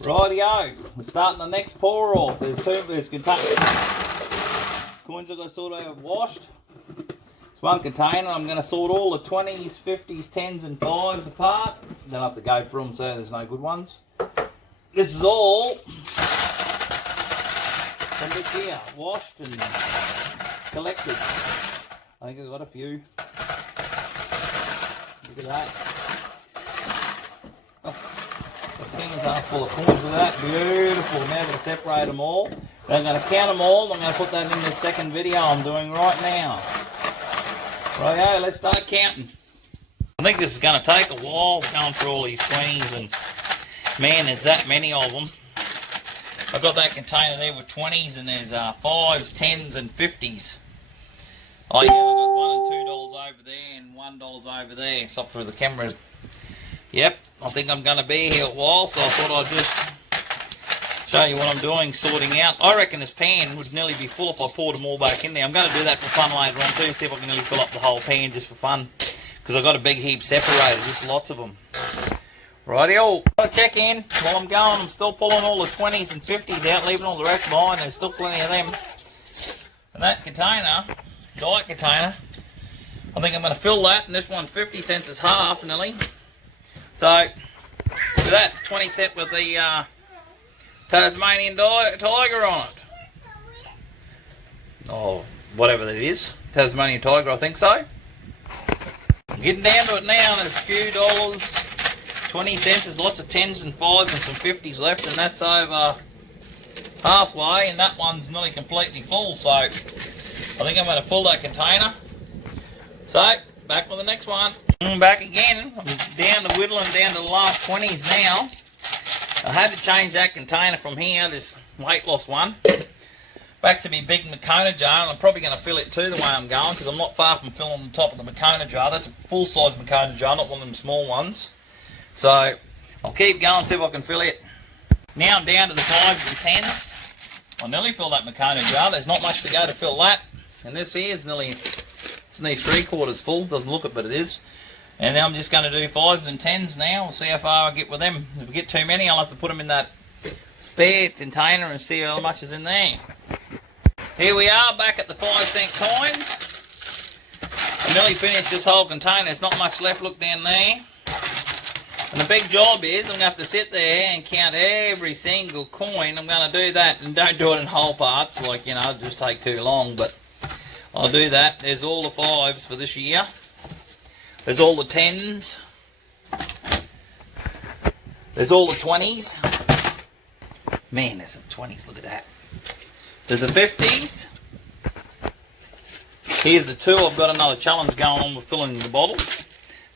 Rightio, we're starting the next pour off. There's containers. Coins I've got to sort of washed. It's one container. I'm going to sort all the 20s, 50s, 10s and 5s apart. Then I have to go through them so there's no good ones. This is all from this here, washed and collected. I think I've got a few. Look at that. The thing is half full of coins with that. Beautiful. Now I'm going to separate them all. Then I'm going to count them all. I'm going to put that in the second video I'm doing right now. Righto, let's start counting. I think this is going to take a while going through all these 20s, and man, there's that many of them. I've got that container there with 20s, and there's 5s, 10s and 50s. Oh yeah, I've got $1 and $2 over there and $1 over there. Stop for the camera. Yep, I think I'm going to be here a while, so I thought I'd just show you what I'm doing, sorting out. I reckon this pan would nearly be full if I poured them all back in there. I'm going to do that for fun later on too, see if I can nearly fill up the whole pan just for fun. Because I've got a big heap separated, just lots of them. Rightio, got to check in while I'm going. I'm still pulling all the 20s and 50s out, leaving all the rest behind. There's still plenty of them. And that container, diet container, I think I'm going to fill that, and this one 50 cents is half nearly. So, with that 20 cent with the Tasmanian tiger on it. Oh, whatever that is. Tasmanian tiger, I think so. I'm getting down to it now. There's a few dollars, 20 cents. There's lots of 10s and 5s and some 50s left, and that's over halfway, and that one's nearly completely full. So, I think I'm going to fill that container. So, back with the next one. Back again. I'm down to whittling down to the last 20s now. I had to change that container from here, this weight loss one, back to my big Moccona jar, and I'm probably going to fill it too the way I'm going, because I'm not far from filling the top of the Moccona jar. That's a full-size Moccona jar, not one of them small ones. So, I'll keep going, see if I can fill it. Now I'm down to the 5s and 10s. I nearly filled that Moccona jar. There's not much to go to fill that. And this here is nearly 3/4 full. Doesn't look it, but it is. And then I'm just going to do 5s and 10s now. We'll see how far I get with them. If we get too many, I'll have to put them in that spare container and see how much is in there. Here we are, back at the 5-cent coins. I nearly finished this whole container. There's not much left. Look down there. And the big job is I'm going to have to sit there and count every single coin. I'm going to do that, and don't do it in whole parts, like, you know, it'll just take too long, but I'll do that. There's all the 5s for this year. There's all the 10s. There's all the 20s. Man, there's some 20s. Look at that. There's the 50s. Here's the 2. I've got another challenge going on with filling the bottle,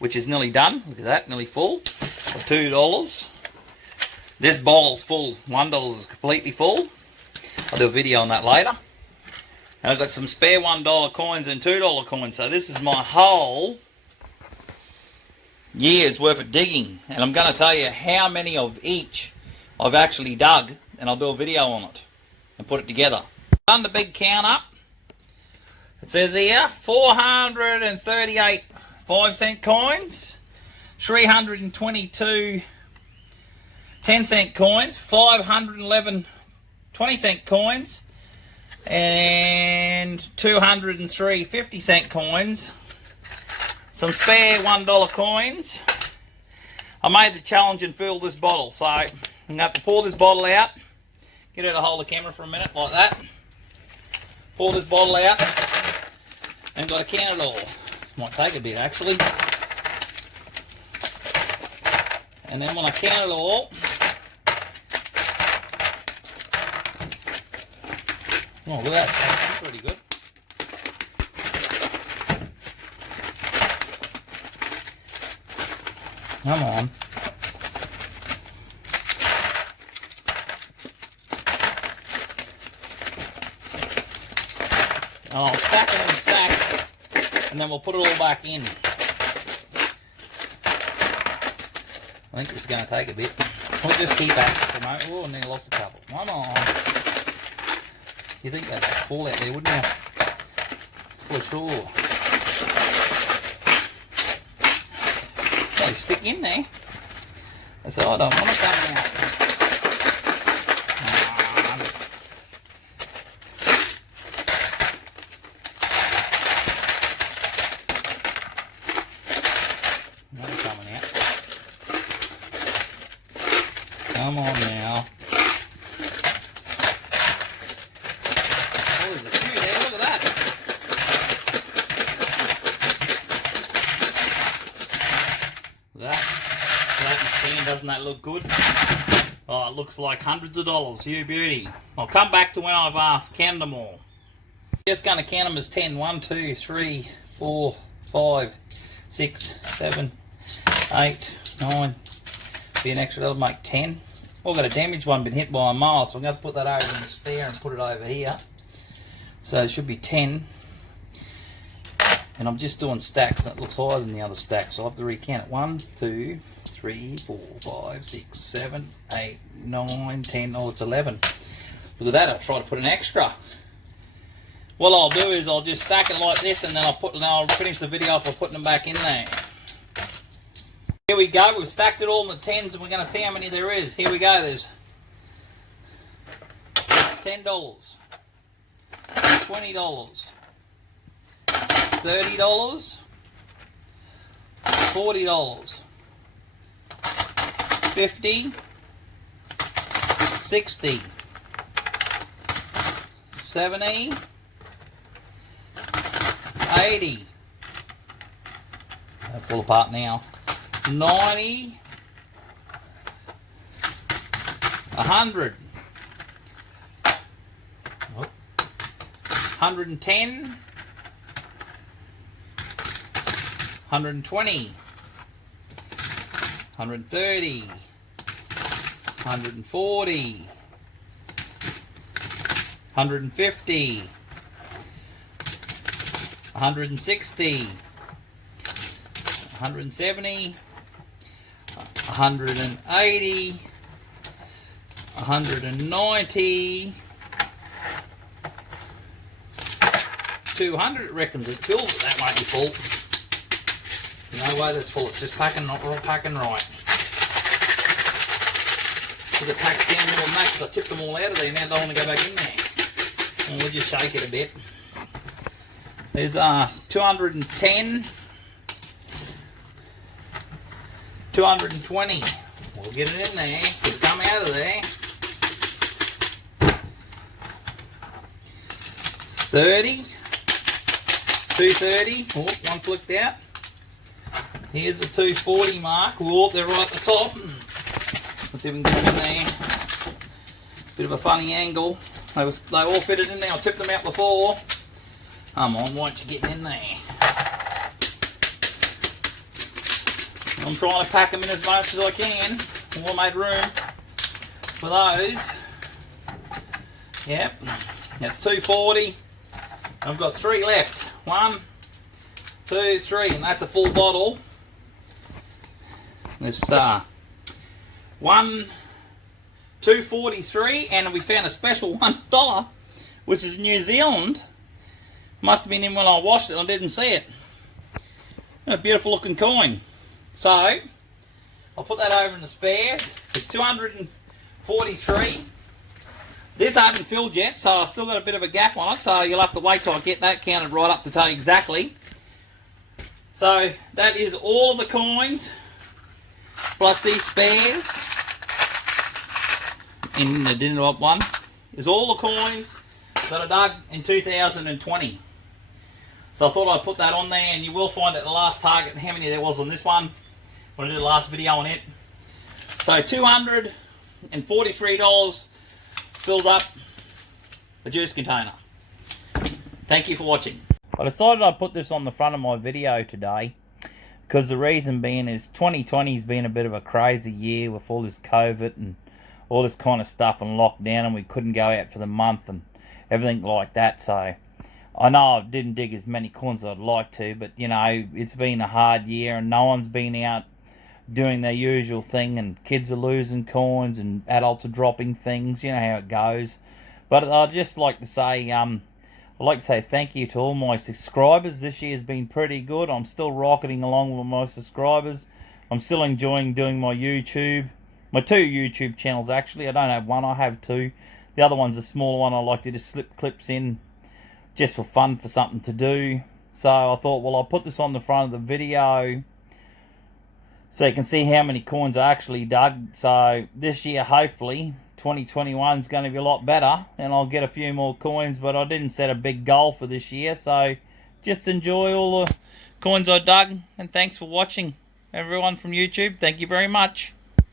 which is nearly done. Look at that, nearly full. For $2. This bottle's full. $1 is completely full. I'll do a video on that later. And I've got some spare $1 coins and $2 coins. So this is my whole year's worth of digging, and I'm going to tell you how many of each I've actually dug, and I'll do a video on it and put it together. Done the big count up. It says here 438 5-cent coins, 322 10-cent coins, 511 20-cent coins, and 203 50-cent coins. Some spare $1 coins. I made the challenge and filled this bottle, so I'm going to have to pour this bottle out. Get her to hold the camera for a minute, like that. Pour this bottle out, and got to count it all. Might take a bit, actually. And then when I count it all, oh, look at that. That's pretty good. Come on. And I'll stack it in stacks, and then we'll put it all back in. I think it's going to take a bit. We'll just keep at it for a moment. Oh, and then I lost a couple. Come on. You think they'd fall out there, wouldn't you? For sure. They stick in there. So I don't want to come out. Come on now. Oh, there's a few there. Look at that. That machine, doesn't that look good? Oh, it looks like hundreds of dollars. You beauty. I'll come back to when I've counted them all. Just going to count them as 10. 1, 2, 3, 4, 5, 6, 7, 8, 9. Be an extra, that'll make 10. I've got a damaged one, been hit by a mile, so I'm going to put that over in the spare and put it over here. So it should be 10. And I'm just doing stacks, and it looks higher than the other stacks, so I have to recount it. 1, 2, 3, 4, 5, 6, 7, 8, 9, 10. Oh, it's 11. Look at that, I'll try to put an extra. What I'll do is I'll just stack it like this, and then I'll finish the video off by putting them back in there. Here we go, we've stacked it all in the 10s, and we're going to see how many there is. Here we go, there's $10, $20, $30, $40, 50, 60, 70, 80. They'll fall apart now. 90, 100, 110, 120, 130, 140, 150, 160, 170, 180, 190, 200. It reckons it fills it. That might be full. No way that's full. It's just packing right. Because it packs down more than that, because I tipped them all out of there. Now I don't want to go back in there. And we'll just shake it a bit. There's 210. 220. We'll get it in there. It'll come out of there. 30. 230. Oh, one flicked out. Here's the 240 mark. Oh, they're right at the top. Let's see if we can get them in there. Bit of a funny angle. They all fitted in there. I tipped them out before. Come on, why aren't you getting in there? I'm trying to pack them in as much as I can. I made room for those. Yep, that's 240. I've got 3 left. 1, 2, 3, and that's a full bottle. Let's start. 243, and we found a special $1, which is New Zealand. Must have been in when I washed it. I didn't see it. A beautiful looking coin. So, I'll put that over in the spare. It's 243. This I haven't filled yet, so I've still got a bit of a gap on it, so you'll have to wait till I get that counted right up to tell you exactly. So, that is all of the coins, plus these spares. In the dinner up one, is all the coins that I dug in 2020. So I thought I'd put that on there, and you will find at the last target how many there was on this one when I did the last video on it. So $243 fills up the juice container. Thank you for watching. I decided I'd put this on the front of my video today because the reason being is 2020 has been a bit of a crazy year with all this COVID and all this kind of stuff and lockdown, and we couldn't go out for the month and everything like that. So I know I didn't dig as many coins as I'd like to, but you know, it's been a hard year and no one's been out doing their usual thing, and kids are losing coins and adults are dropping things. You know how it goes. But I'd just like to say I'd like to say thank you to all my subscribers. This year has been pretty good. I'm still rocketing along with my subscribers. I'm still enjoying doing my YouTube. My 2 YouTube channels, actually. I don't have one, I have 2. The other one's a smaller one. I like to just slip clips in just for fun, for something to do. So I thought, well, I'll put this on the front of the video So you can see how many coins I actually dug. So this year, hopefully, 2021 is going to be a lot better, and I'll get a few more coins. But I didn't set a big goal for this year, so just enjoy all the coins I dug. And thanks for watching, everyone from YouTube. Thank you very much.